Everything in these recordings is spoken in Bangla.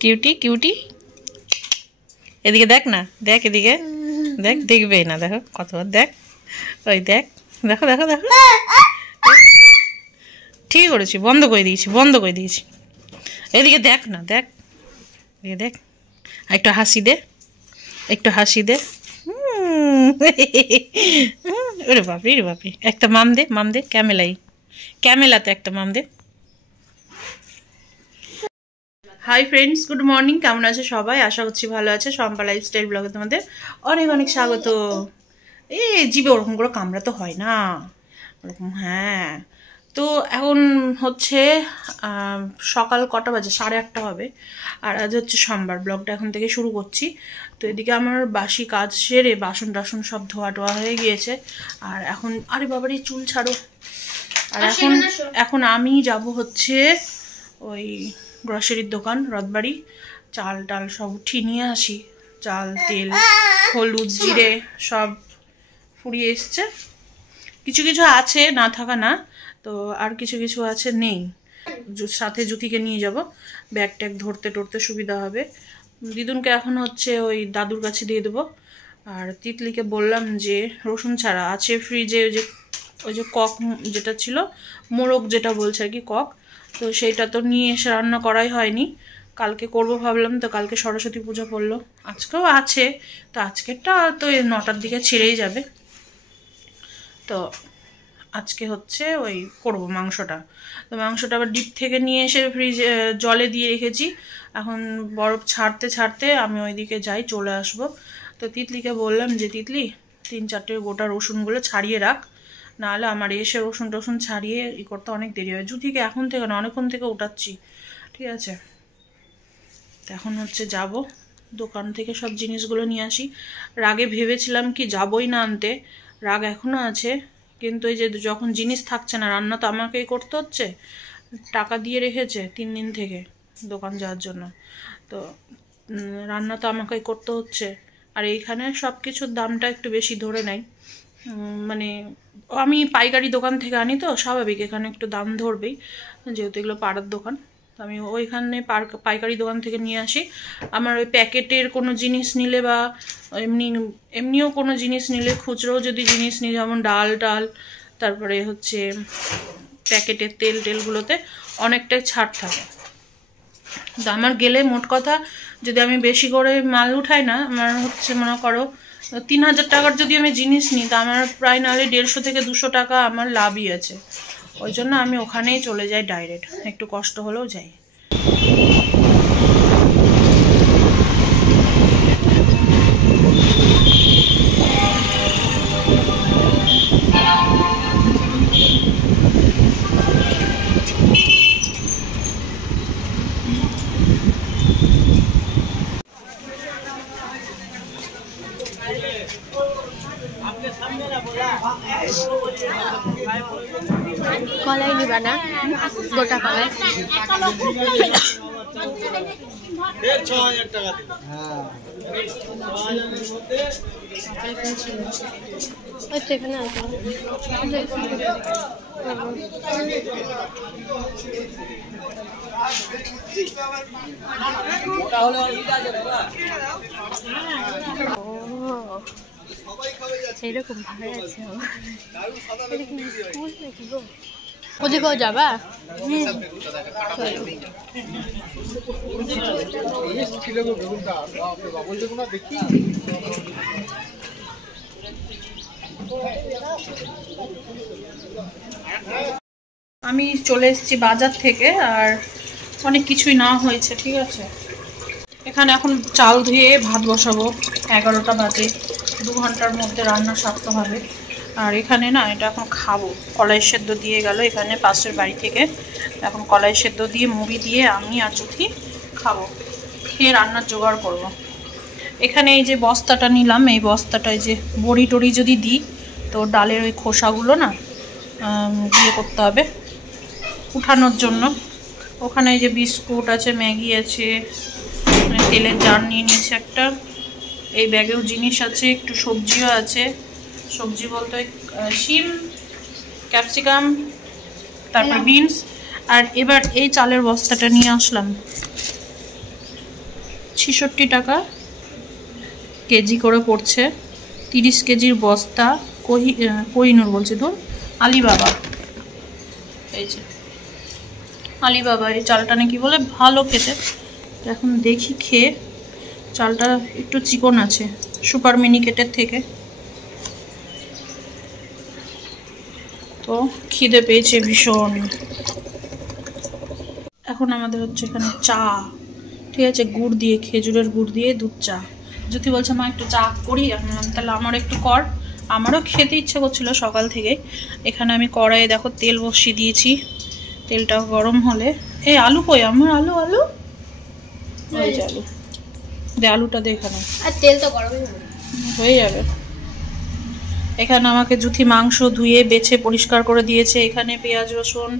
কিউটি কিউটি, এদিকে দেখ না, দেখ এদিকে দেখ, দেখবে না, দেখো কতবার দেখ, ওই দেখ, দেখো দেখো দেখো, ঠিক করেছি, বন্ধ করে দিয়েছি, বন্ধ করে দিয়েছি। এদিকে দেখ না, দেখ এদিকে দেখ, একটু হাসি দে, একটু হাসি দে। ওরে বাপরে, রে বাপরে, একটা মাম দে, মাম দে, ক্যামেলাতে একটা মাম দে। হাই ফ্রেন্ডস, গুড মর্নিং, কেমন আছে সবাই? আশা করছি ভালো আছে। শম্পা লাইফস্টাইল ব্লগে তোমাদের অনেক অনেক স্বাগত। জিভে ওরকম করে কামড়া তো হয় না ওরকম। হ্যাঁ, তো এখন হচ্ছে সকাল কটা বাজে, 8:30 হবে। আর আজ হচ্ছে সোমবার, ব্লগটা এখন থেকে শুরু করছি। তো এদিকে আমার বাসি কাজ সেরে বাসন টাসন সব ধোয়া টোয়া হয়ে গিয়েছে। আর এখন আরে বাবারই চুল ছাড়ো। আর এখন আমি যাব হচ্ছে ওই গ্রসারির দোকান রথবাড়ি, চাল টাল সব উঠিয়ে নিয়ে আসি। চাল, তেল, হলুদ, জিরে সব ফুরিয়ে এসছে। কিছু কিছু আছে, না থাকা না, তো আর কিছু কিছু আছে নেই। সাথে জুথিকে নিয়ে যাব, ব্যাগ ট্যাগ ধরতে টরতে সুবিধা হবে। দিদুনকে এখন হচ্ছে ওই দাদুর কাছে দিয়ে দেবো। আর তিতলিকে বললাম যে রসুন ছাড়া আছে ফ্রিজে, ওই যে কক যেটা ছিল, মোরগ যেটা বলছে আর কি, কক, তো সেইটা তো নিয়ে এসে রান্না করাই হয়নি। কালকে করব ভাবলাম, তো কালকে সরস্বতী পুজো পড়লো, আজকেও আছে, তো আজকেরটা তো 9টার দিকে ছেড়েই যাবে। তো আজকে হচ্ছে ওই করব মাংসটা। তো মাংসটা আবার ডিপ থেকে নিয়ে এসে ফ্রিজে জলে দিয়ে রেখেছি। এখন বরফ ছাড়তে ছাড়তে আমি ওইদিকে যাই, চলে আসব। তো তিতলিকে বললাম যে তিতলি 3-4টে গোটা রসুনগুলো ছাড়িয়ে রাখ, নাহলে আমার এসে রসুন টসুন ছাড়িয়ে করতে অনেক দেরি হয়। জুথিকে এখন থেকে না, অনেকক্ষণ থেকে উঠাচ্ছি, ঠিক আছে? তো এখন হচ্ছে যাব দোকান থেকে সব জিনিসগুলো নিয়ে আসি। রাগে ভেবেছিলাম কি যাবই না আনতে, রাগ এখনও আছে, কিন্তু এই যে যখন জিনিস থাকছে না, রান্না তো আমাকেই করতে হচ্ছে। টাকা দিয়ে রেখেছে 3 দিন থেকে দোকান যাওয়ার জন্য, তো রান্না তো আমাকেই করতে হচ্ছে। আর এইখানে সব কিছুর দামটা একটু বেশি ধরে নেয়, মানে আমি পাইকারি দোকান থেকে আনি, তো স্বাভাবিক এখানে একটু দাম ধরবেই, যেহেতু এগুলো পাড়ার দোকান। তো আমি ওইখানে পাইকারি দোকান থেকে নিয়ে আসি। আমার ওই প্যাকেটের কোনো জিনিস নিলে বা এমনিও কোনো জিনিস নিলে, খুচরোও যদি জিনিস নিই, যেমন ডাল টাল, তারপরে হচ্ছে প্যাকেটের তেল টেলগুলোতে অনেকটাই ছাড় থাকে। তো আমার গেলে মোট কথা, যদি আমি বেশি করে মাল উঠাই না, আমার হচ্ছে মনে করো 3000 টাকার যদি আমি জিনিস নিই, তা আমার প্রায় নাহলে 150 থেকে 200 টাকা আমার লাভই আছে। ওই জন্য আমি ওখানেই চলে যাই ডাইরেক্ট, একটু কষ্ট হলেও যাই। কলাই নিবা না? গোটা কলাই 6000 টাকা দিন। আচ্ছা, এখানে আছে। এইরকম ভালো আছে, ওদিকেও যাবা? আমি চলে এসেছি বাজার থেকে, আর অনেক কিছুই না হয়েছে, ঠিক আছে? এখানে এখন চাল ধুয়ে ভাত বসাবো, 11টা বাজে, 2 ঘন্টার মধ্যে রান্না সারতে হবে। আর এখানে না, এটা এখন খাবো, কলাই সেদ্ধ দিয়ে গেল এখানে পাশের বাড়ি থেকে, এখন কলাই সেদ্ধ দিয়ে মুড়ি দিয়ে আমি আর জুথি খাবো, খেয়ে রান্নার জোগাড় করব। এখানে এই যে বস্তাটা নিলাম, এই বস্তাটায় যে বড়ি টড়ি যদি দিই, তো ডালের ওই খোসাগুলো না দিয়ে করতে হবে উঠানোর জন্য। ওখানে এই যে বিস্কুট আছে, ম্যাগি আছে, তেলের জার নিয়ে নিয়েছে একটা, এই ব্যাগেও জিনিস আছে, একটু সবজিও আছে। সবজি বলতে শিম, ক্যাপসিকাম, তারপর বিনস, আর এবার এই চালের বস্তাটা নিয়ে আসলাম, 66 টাকা কেজি করে পড়ছে। 30 কেজির বস্তা। কোহিনুর বলছি তো, আলিবাবা। এই যে আলিবাবা, এই চালটা নাকি বলে ভালো খেতে। এখন দেখি খেয়ে, চালটা একটু চিকন আছে সুপার মিনিকেটের থেকে। তো খিদে পেয়েছে ভীষণ। এখন আমাদের হচ্ছে এখানে চা, ঠিক আছে, গুড় দিয়ে, খেজুরের গুড় দিয়ে দুধ চা। জ্যোতি বলছে মা একটু চা করি, আমি তাহলে আমার একটু কর। আমারও খেতে ইচ্ছে করছিল সকাল থেকে। এখানে আমি কড়াইয়ে দেখো তেল বসিয়ে দিয়েছি, তেলটা গরম হলে এই আলু কই আমার, আলু আলু এই যে আলু দে, আলুটা দে এখানে, আর তেল তো গরম হয়ে যাবে। এখানে আমাকে জুথি মাংস ধুয়ে বেছে পরিষ্কার করে দিয়েছে। এখানে পেঁয়াজ রসুন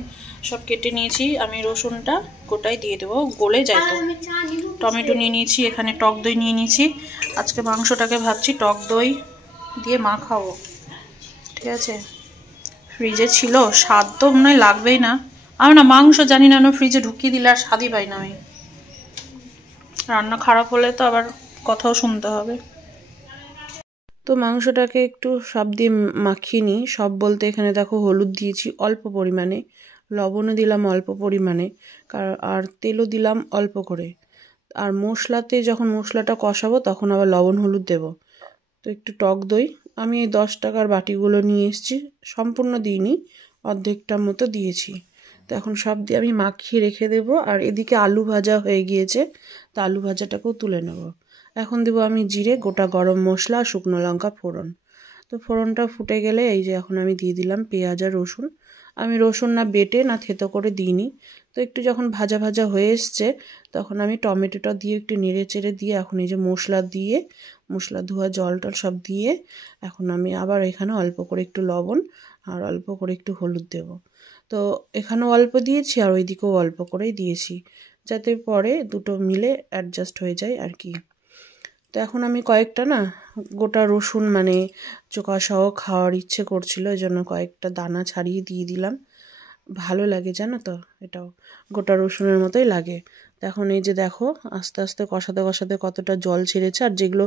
সব কেটে নিয়েছি, আমি রসুনটা গোটাই দিয়ে দেবো, গলে যায় তো। টমেটো নিয়ে নিয়েছি, এখানে টক দই নিয়ে নিয়েছি। আজকে মাংসটাকে ভাবছি টক দই দিয়ে মাখাবো, ঠিক আছে। ফ্রিজে ছিল, স্বাদ তো মনে হয় লাগবেই না। আমি না মাংস জানি না, ফ্রিজে ঢুকিয়ে দিলে আর স্বাদই পাই না আমি। রান্না খারাপ হলে তো আবার কথাও শুনতে হবে। তো মাংসটাকে একটু সব দিয়ে মাখিয়ে নিই। সব বলতে এখানে দেখো হলুদ দিয়েছি অল্প পরিমাণে, লবণও দিলাম অল্প পরিমাণে, আর তেলও দিলাম অল্প করে। আর মশলাতে যখন মশলাটা কষাবো তখন আবার লবণ হলুদ দেব। তো একটু টক দই, আমি এই 10 টাকার বাটিগুলো নিয়ে এসেছি, সম্পূর্ণ দিইনি, অর্ধেকটার মতো দিয়েছি। তো এখন সব দিয়ে আমি মাখিয়ে রেখে দেবো। আর এদিকে আলু ভাজা হয়ে গিয়েছে, তো আলু ভাজাটাকেও তুলে নেব। এখন দেবো আমি জিরে, গোটা গরম মশলা, শুকনো লঙ্কা ফোড়ন। তো ফোড়নটা ফুটে গেলে এই যে এখন আমি দিয়ে দিলাম পেঁয়াজ আর রসুন। আমি রসুন না বেটে না থেতো করে দিইনি। তো একটু যখন ভাজা ভাজা হয়ে এসছে তখন আমি টমেটোটা দিয়ে একটু নেড়ে চেড়ে দিয়ে এখন এই যে মশলা দিয়ে, মশলা ধোয়া জল টল সব দিয়ে এখন আমি আবার এখানে অল্প করে একটু লবণ আর অল্প করে একটু হলুদ দেব। তো এখানেও অল্প দিয়েছি আর ওইদিকেও অল্প করেই দিয়েছি, যাতে পরে দুটো মিলে অ্যাডজাস্ট হয়ে যায় আর কি। তো এখন আমি কয়েকটা না গোটা রসুন মানে চোখা সহ খাওয়ার ইচ্ছে করছিল, এই জন্য কয়েকটা দানা ছাড়িয়ে দিয়ে দিলাম। ভালো লাগে জানো তো, এটাও গোটা রসুনের মতোই লাগে। তো এখন এই যে দেখো আস্তে আস্তে কষাতে কষাতে কতটা জল ছেড়েছে। আর যেগুলো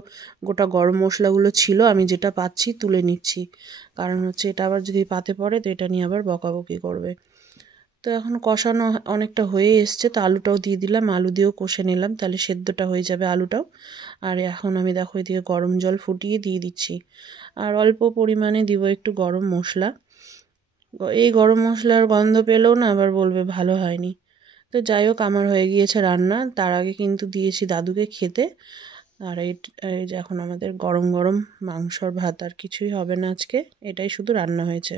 গোটা গরম মশলাগুলো ছিল আমি যেটা পাচ্ছি তুলে নিচ্ছি, কারণ হচ্ছে এটা আবার যদি পাতে পড়ে তো এটা নিয়ে আবার বকাবকি করবে। তো এখন কষানো অনেকটা হয়ে এসছে, তো আলুটাও দিয়ে দিলাম, আলু দিয়েও কষে নিলাম, তাহলে সেদ্ধটা হয়ে যাবে আলুটাও। আর এখন আমি দেখো এদিকে গরম জল ফুটিয়ে দিয়ে দিচ্ছি, আর অল্প পরিমাণে দিব একটু গরম মশলা। এই গরম মশলার গন্ধ পেলেও না আবার বলবে ভালো হয়নি। তো যাই হোক আমার হয়ে গিয়েছে রান্না। তার আগে কিন্তু দিয়েছি দাদুকে খেতে। আর এই যে এখন আমাদের গরম গরম মাংসর ভাত, আর কিছুই হবে না আজকে, এটাই শুধু রান্না হয়েছে।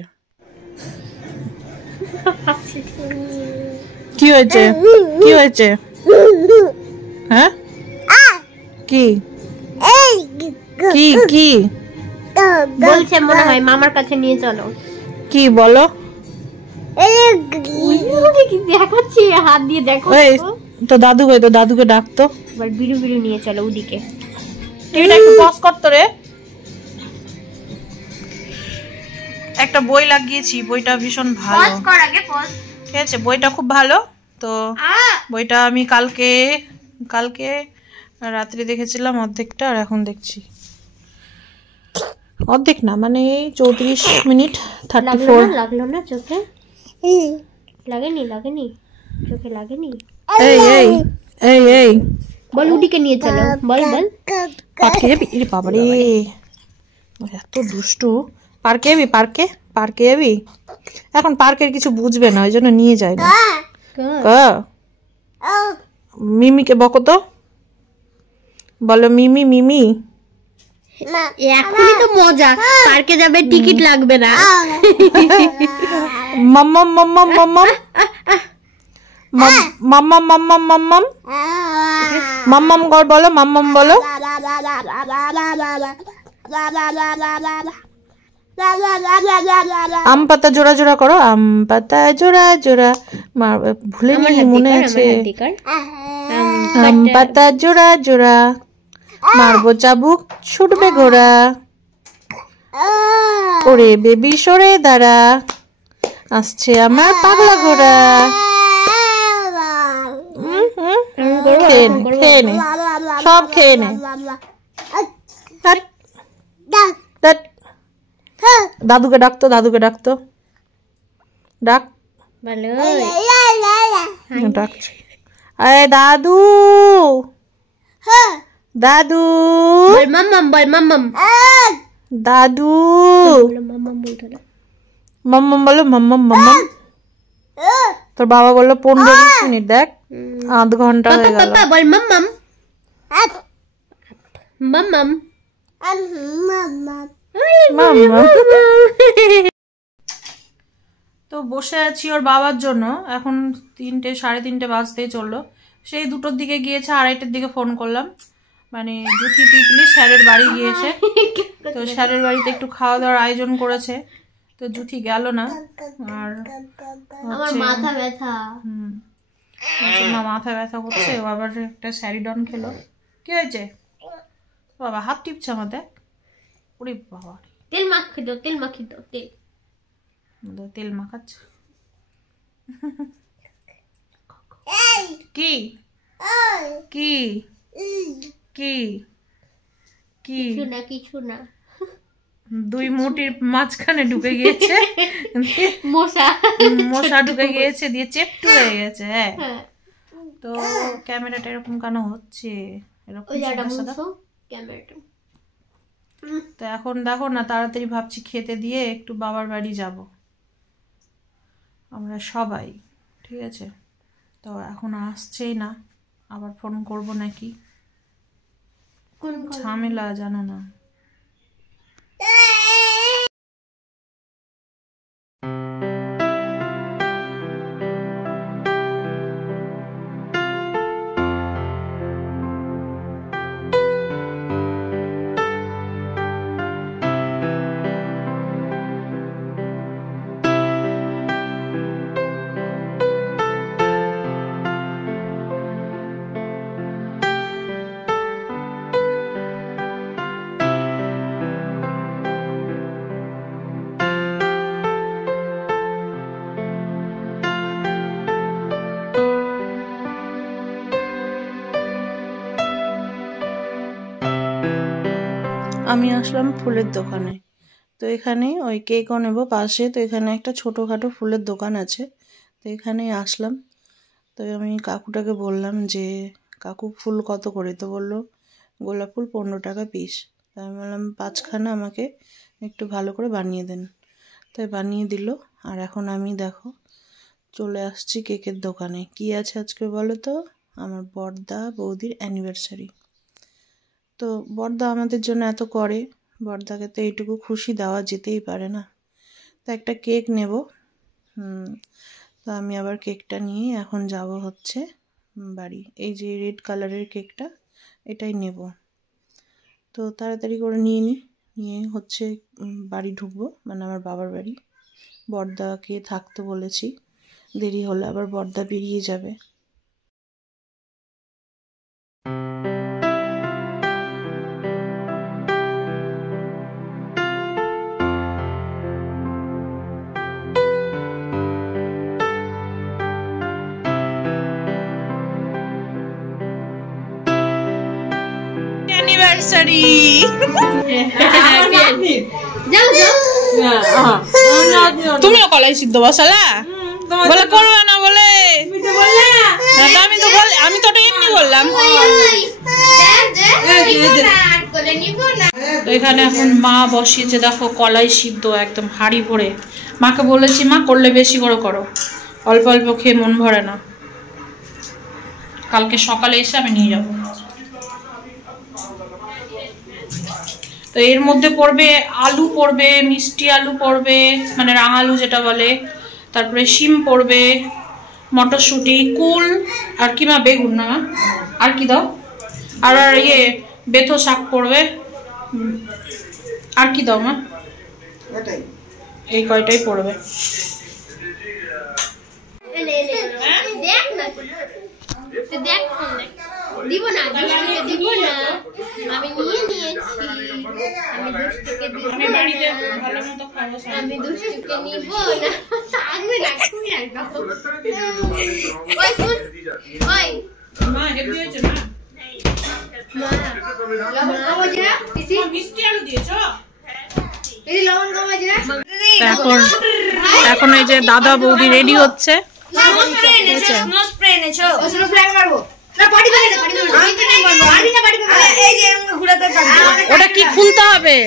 কি হয়েছে, কি হয়েছে, হ্যাঁ কি কি কি বলছে মনে হয় মামার কাছে নিয়ে চলো। কি বলো, দেখাচ্ছি হাত দিয়ে দেখো তো দাদু তো দাদুকে ডাকতো, এবার বিড়ু বিড়ু নিয়ে চলো ওদিকে। টিভিটা একটু পজ করতো রে। একটা বই লাগিয়েছি, বইটা ভীষণ ভালো, ঠিক আছে, বইটা খুব ভালো। তো বইটা আমি কালকে রাত্রে দেখেছিলাম অর্ধেকটা, আর এখন দেখছি অর্ধেক না মানে 34 মিনিট 34। লাগলো না চোখে, লাগেনি লাগেনি চোখে লাগেনি। এই এই এই এই বল উদিকে নিয়ে চলো, বল বল। পার্কে যাবি রে বাবা রে, এত দুষ্টু। পার্কে যাবি, পার্কে যাবি? এখন পার্কের কিছু বুঝবে না, ওই জন্য নিয়ে যায় না। মিমিকে বকো তো, বলো মিমি মিমি। এখনই তো মজা, পার্কে যাবে টিকিট লাগবে না। মাম্মাম মাম্মাম মাম্মাম মাম্মাম মাম্মাম মাম্মাম মাম্মাম কর, বলো মাম্মাম বলো। আম পাতা জোড়া জোড়া করো, আম পাতা জোড়া জোড়া, ভুলে নি মনে আছে। আম পাতা জোড়া জোড়া, মারবো চাবুক ছুটবে ঘোড়া, ওরে বেবি সরে দাঁড়া, আসছে আমার পাগলা ঘোড়া। খেয়ে নে, খেয়ে নে, সব খেয়ে নে। দাদুকে ডাকতো, দাদুকে ডাকতো, ডাক, ডাকছে। আরে দাদু, দাদু, দাদু, মাম্মাম বলো, মাম্মাম মাম্মাম। তোর বাবা বললো 15-20 মিনিট, দেখ 8 ঘন্টা হয়ে গেল। তো বসে আছি ওর বাবার জন্য। এখন 3টে 3:30 বাজতেই চললো। সেই 2টোর দিকে গিয়েছে, 2:30টার দিকে ফোন করলাম। মানে জুথি তিতলি স্যারের বাড়ি গিয়েছে, তো স্যারের বাড়িতে একটু খাওয়া দাওয়ার আয়োজন করেছে, তো জুথি গেল না। আর আমার মাথা ব্যথা, মা মাথা ব্যথা করছে, আবার একটা স্যারিডন খেলো। কি হয়েছে বাবা? হাত টিপছে আমার, দেখ। ওরে বাবা, তেল মাখিয়ে দাও, তেল মাখিয়ে দাও, তেল মাখাচ্ছে। কি কি কি কি? কিছু না, 2 মুঠির মাঝখানে ঢুকে গিয়েছে মশা ঢুকে গিয়েছে, দিয়ে চেপটু হয়ে গেছে। হ্যাঁ, তো ক্যামেরাটা এরকম কেন হচ্ছে? এরকম ক্যামেরাটা। তো এখন দেখো না, তাড়াতাড়ি ভাবছি খেতে দিয়ে একটু বাবার বাড়ি যাব আমরা সবাই, ঠিক আছে? তো এখন আসছেই না, আবার ফোন করব নাকি, কোন ঝামেলা জানো না। আমি আসলাম ফুলের দোকানে। তো এখানে ওই কেকও নেব পাশে, তো এখানে একটা ছোটোখাটো ফুলের দোকান আছে, তো এখানে আসলাম। তো আমি কাকুটাকে বললাম যে কাকু ফুল কত করে? তো বললো গোলাপ ফুল 15 টাকা পিস। তাই আমি বললাম 5খানা আমাকে একটু ভালো করে বানিয়ে দেন। তাই বানিয়ে দিল। আর এখন আমি দেখো চলে আসছি কেকের দোকানে। কি আছে আজকে বলো তো? আমার বড়দা বৌদির অ্যানিভার্সারি। তো বড়দা আমাদের জন্য এত করে, বড়দাকে তো এইটুকু খুশি দেওয়া যেতেই পারে না। তো একটা কেক নেব। তো আমি আবার কেকটা নিয়ে এখন যাব হচ্ছে বাড়ি। এই যে রেড কালারের কেকটা, এটাই নেব। তো তাড়াতাড়ি করে নিয়ে হচ্ছে বাড়ি ঢুকবো, মানে আমার বাবার বাড়ি। বড়দাকে থাকতে বলেছি, দেরি হলে আবার বড়দা বেরিয়ে যাবে। অ্যানিভার্সারি তুমিও কলাই সিদ্ধ বসালা বলে করবে না বলে? আমি তো এমনি বললাম। তো এখানে এখন মা বসিয়েছে দেখো কলাই সিদ্ধ একদম হাঁড়ি ভরে। মাকে বলেছি মা করলে বেশি করে করো, অল্প অল্প খেয়ে মন ভরে না। কালকে সকালে এসে আমি নিয়ে যাবো। তো এর মধ্যে পড়বে আলু, পড়বে মিষ্টি আলু, পড়বে মানে রাঙালু যেটা বলে, তারপরে শিম পড়বে, মটরশুঁটি, কুল, আর কি মা বেগুন না, আর কি দাও, আর বেথো শাক পড়বে, আর কি দাও মা? এই কয়টাই পড়বে। দিব না, দিব না, আমি নিয়ে নিয়েছি। আমি বাড়িতে ভালো মতো খাবো, আমি দুষ্টুকে নিব না। আমি রাখবো। ওই মা হেভি হয়েছে না? মিষ্টি আলু দিয়েছো? এখন এই যে দাদা বৌদি রেডি হচ্ছে। ওটা কি খুলতে হবে?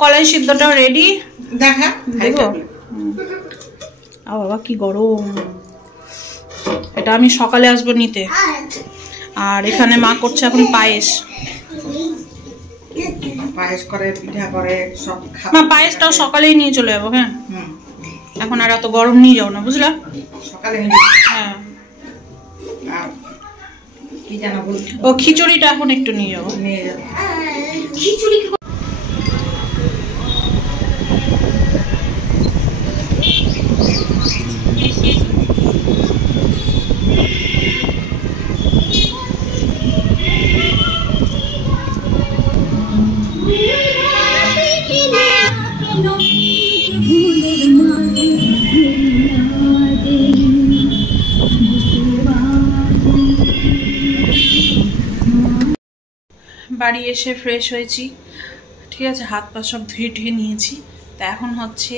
কলাই সিদ্ধটা রেডি। দেখা দেখো বাবা কি গরম। এটা আমি সকালে আসবো নিতে। আর এখানে মা করছে এখন পায়েস। পায়েস করে, পিঠা করে, সব মা পায়েসটাও সকালেই নিয়ে চলে যাবো। হ্যাঁ এখন আর এত গরম নিয়ে যাও না, বুঝলা? সকালে হ্যাঁ কি জানা বলছি, ও খিচুড়িটা এখন একটু নিয়ে যাবো। নিয়ে যাবো। বাড়ি এসে ফ্রেশ হয়েছি, ঠিক আছে, হাত পা সব ধুয়ে ধুয়ে নিয়েছি। তা এখন হচ্ছে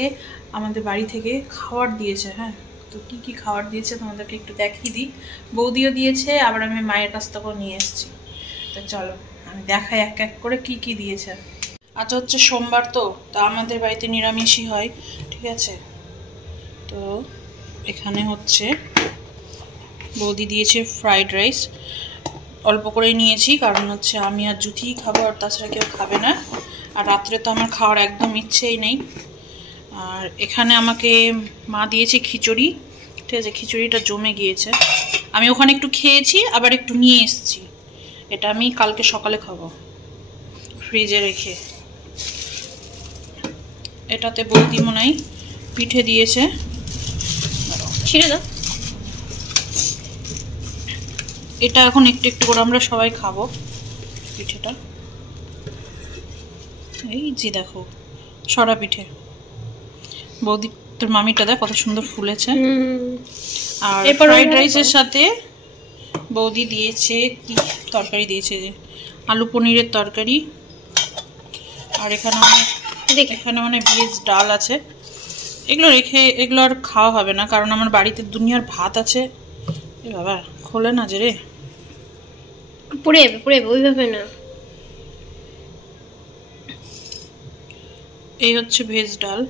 আমাদের বাড়ি থেকে খাবার দিয়েছে। হ্যাঁ তো কি কি খাবার দিয়েছে তোমাদেরকে একটু দেখিয়ে দিই। বৌদিও দিয়েছে, আবার আমি মায়ের কাছ থেকেও নিয়ে এসেছি। তো চলো আমি দেখাই এক এক করে কি কি দিয়েছে। আচ্ছা হচ্ছে সোমবার, তো আমাদের বাড়িতে নিরামিষই হয়, ঠিক আছে। তো এখানে হচ্ছে বৌদি দিয়েছে ফ্রাইড রাইস, অল্প করেই নিয়েছি কারণ হচ্ছে আমি আর জুথিই খাবো, আর তাছাড়া কেউ খাবে না। আর রাত্রে তো আমার খাওয়ার একদম ইচ্ছেই নেই। আর এখানে আমাকে মা দিয়েছে খিচুড়ি, ঠিক আছে। খিচুড়িটা জমে গিয়েছে, আমি ওখানে একটু খেয়েছি, আবার একটু নিয়ে এসেছি। এটা আমি কালকে সকালে খাবো ফ্রিজে রেখে। এটাতে বৌদি মনে হয় পিঠে দিয়েছে, ছিঁড়ে দাও। এটা এখন একটু একটু করে আমরা সবাই খাবো পিঠেটা। এই যে দেখো সরা পিঠে, বৌদি তোর মামিটা দেখ কত সুন্দর ফুলেছে। আর ফ্রাইড রাইসের সাথে বৌদি দিয়েছে কি তরকারি দিয়েছে, আলু পনিরের তরকারি। আর এখানে মানে ভেজ ডাল আছে। এগুলো রেখে এগুলো আর খাওয়া হবে না, কারণ আমার বাড়িতে দুনিয়ার ভাত আছে। এ বাবা খোলে না যে রে, পড়ে যাবে ওইভাবে না। এই হচ্ছে ভেজ ডাল।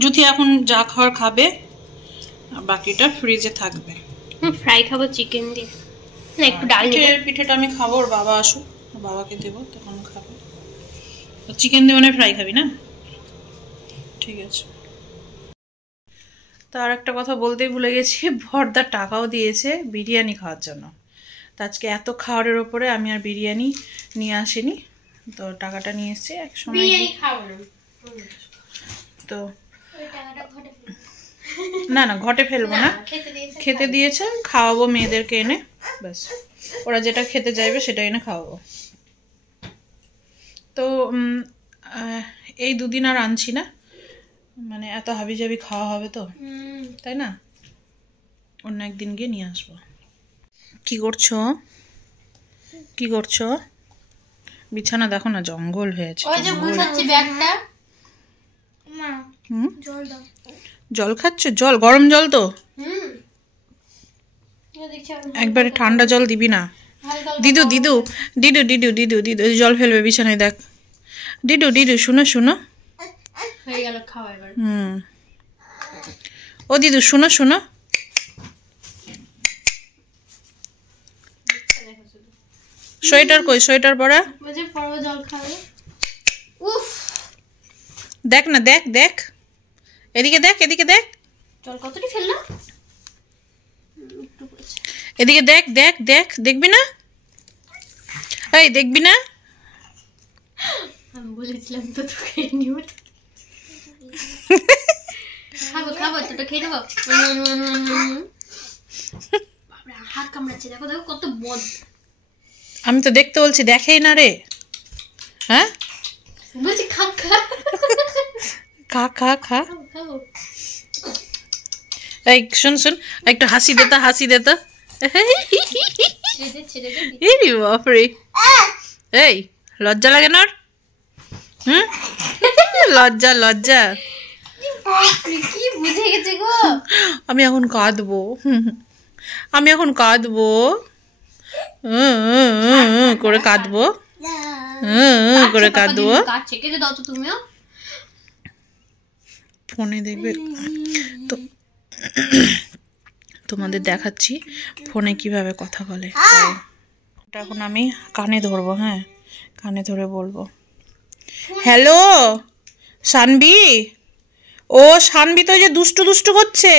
জুথি এখন যা খাওয়ার খাবে, বাকিটা ফ্রিজে থাকবে। ফ্রাই খাবো চিকেন দিয়ে, না একটু ডাল দিয়ে। পিঠেটা আমি খাবো, ওর বাবা আসুক, বাবাকে দেবো তখন খাবো। চিকেন দিয়ে মানে ফ্রাই খাবি না? ঠিক আছে। তার একটা কথা বলতেই ভুলে গেছি, ভরদার টাকাও দিয়েছে বিরিয়ানি খাওয়ার জন্য। তো আজকে এত খাওয়ারের ওপরে আমি আর বিরিয়ানি নিয়ে আসিনি, তো টাকাটা নিয়ে এসেছি এক সময়। তো না না ঘটে ফেলবো না, খেতে দিয়েছে, খাওয়াবো মেয়েদেরকে এনে, ব্যাস ওরা যেটা খেতে চাইবে সেটা এনে খাওয়াবো। তো এই দুদিন আর আনছি না, মানে এত হাবিজাবি খাওয়া হবে তো, তাই না, অন্য একদিন গিয়ে নিয়ে আসবো। কি করছো কি করছো? বিছানা দেখো না জঙ্গল হয়েছে। জল খাচ্ছ? জল গরম জল তো একবারে ঠান্ডা জল দিবি না। দিদু দিদু দিদু দিদু দিদু দিদু জল ফেলবে বিছানায়, দেখ দিদু দিদু শুনো শুনো। হয়ে গেল খাওয়া এবার। ও দিদু শুনো শুনো। সোয়েটার কই, সোয়েটার পরা? বুঝে পড়ো, জল খাবে। উফ, দেখ না, দেখ দেখ এদিকে, দেখ এদিকে, দেখ জল কতটি ফেললাম। এদিকে দেখ দেখ দেখ, দেখবি না? এই দেখবি না? আমি বলেছিলাম তো তোকে নিও। খাবো খাবো, তোটা খেয়ে নেবো। হাত কামড়াচ্ছে, দেখো দেখো কত বদ। আমি তো দেখতে বলছি, দেখেই না রে। হ্যাঁ বলছি খা খা খা খা খা। খাবো। এই শুন শুন, একটু হাসি দে তো, হাসি দে তো। ছেড়ে দে। এই বাপরে, এই লজ্জা লাগে না? লজ্জা লজ্জা। কি বুঝে গেছে গো। আমি এখন কাঁদবো, আমি এখন কাঁদবো, করে কাঁদবো, করে কাঁদবো। কাছে কেটে দাও তো তুমিও। ফোনে দেখবে তো, তোমাদের দেখাচ্ছি ফোনে কিভাবে কথা বলে। ওটা এখন আমি কানে ধরবো, হ্যাঁ কানে ধরে বলবো, হ্যালো সানবি। ও সানবি তো যে দুষ্টু দুষ্টু করছে,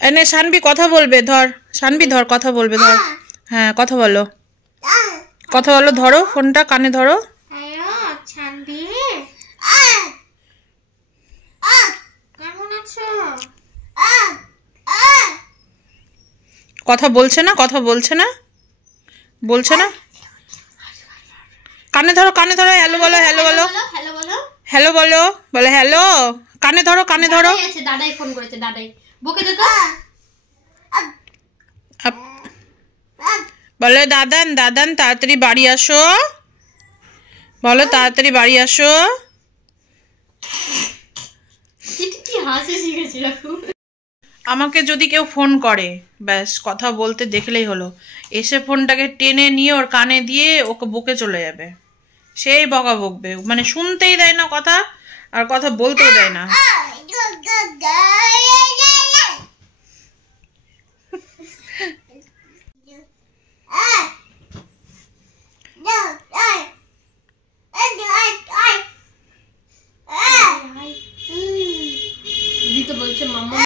এনে সানবি কথা বলবে, ধর সানবি ধর, কথা বলবে ধর। হ্যাঁ কথা বলো, কথা বলো, ধরো ফোনটা কানে ধরো। কেমন আছো? কথা বলছে না, কথা বলছে না, বলছে না। কানে ধরো, কানে ধরো, হ্যালো বলো, হ্যালো বলো, হ্যালো বলো। হ্যালো বলো, বলে হ্যালো। কানে ধরো, কানে ধরো। দাদাই ফোন করেছে, দাদাই বকে দে তো। বলো দাদান, দাদান তাড়াতাড়ি বাড়ি আসো, বলো তাড়াতাড়ি বাড়ি আসো। কি হাসি শিখেছি রাখু। আমাকে যদি কেউ ফোন করে, ব্যাস কথা বলতে দেখলেই হলো, এসে ফোনটাকে টেনে নিয়ে ওর কানে দিয়ে ওকে বকে চলে যাবে। সেই বকা বকবে, মানে শুনতেই দেয় না কথা, আর কথা বলতেও দেয় না। দিতে বলছে মাম্মা।